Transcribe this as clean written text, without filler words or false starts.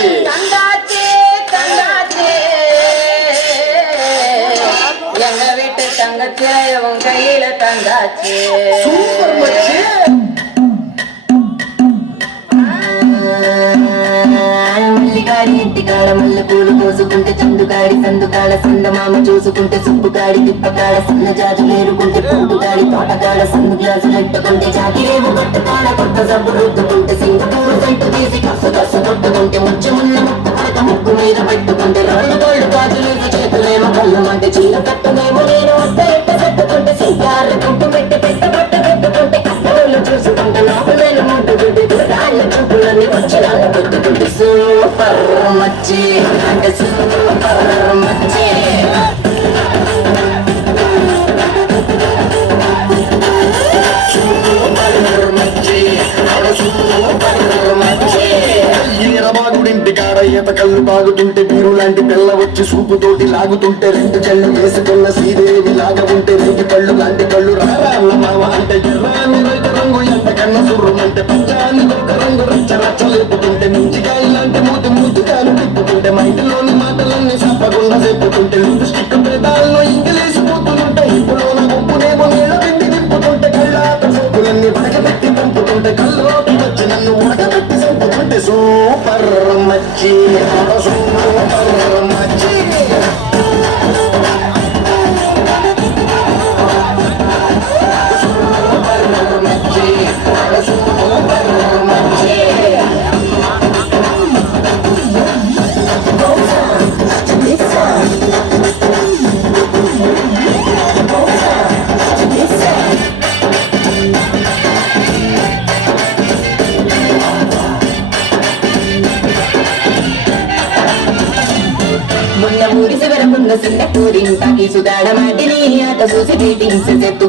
மச்சி எங்க வீட்டு தங்கச்சி உன் கையில தந்தாச்சு சூப்பர் மச்சி మల్లిగాడి ఇంటికాడ మల్లె పూలు కోసుకుంటే చందుగాడి సందుకాడ సందమామ చూసుకుంటే సుబ్బుగాడి తిప్పకాడ సన్న జాజు లేరుకుంటే పువ్వుగాడి తోటకాడ సందు గ్లాసు పెట్టుకుంటే జాతిరేవు కొట్టుకాడ కొత్త సబ్బు రుద్దుకుంటే సింగపూరు సైటు తీసి కసు కసు కొట్టుకుంటే ముచ్చమున్న ముక్కు పడక ముక్కు మీద పెట్టుకుంటే రోడ్డు గోళ్ళు గాజులేసి చేతులేమో కళ్ళమంటే చీర కట్టునేమో నేను వస్తే ఎట్ట పెట్టుకుంటే సింగారు కుట్టు పెట్టి పెట్టబట్ట పెట్టుకుంటే కట్టోళ్ళు చూసుకుంటే లోపలేలు ముట్టుకుంటే రాళ్ళ చూపులన్నీ వచ్చిరాళ్ళ పెట్టుకుంటే సూపర్ మచ్చి అంటే సూపర్ మచ్చి ఈరబాగుడింటికాడ ఈత కళ్ళు తాగుతుంటే బీరు లాంటి పిల్ల వచ్చి సూపుతోటి లాగుతుంటే రెండు చెళ్ళు వేసుకున్న శ్రీదేవి లాగా ఉంటే రెండు కళ్ళు లాంటి కళ్ళు రారా అన్న మామ అంటే ఎర్రాని రైత రంగు ఎంతకన్నా సుర్రమంటే పచ్చాని ఒక రంగు రచ్చ రచ్చలేపుతుంటే ముంచికాయ లాంటి మూతి మూతికాయలు తిప్పుతుంటే మా ఇంటిలోని మాటలన్నీ చెప్పకుండా చెప్పుతుంటే లిప్స్టిక్ పేదాల్లో ఇంగిలీష్ పోతుంటే ఇంపులోన గుంపునేమో నీళ్ళ పిండి తిప్పుతుంటే కళ్ళాత సోపులన్నీ వడకబెట్టి పంపుతుంటే కళ్ళలోకి వచ్చి నన్ను ఉడకబెట్టి చంపుతుంటే సూపర్ మచ్చి సూపర్ మచ్చి మొన్న ఊరి చివరకున్న చిన్న పూరింటాకి సుగాడ మాటిని ఆట చూసి డేటింగ్స్ చెత్తు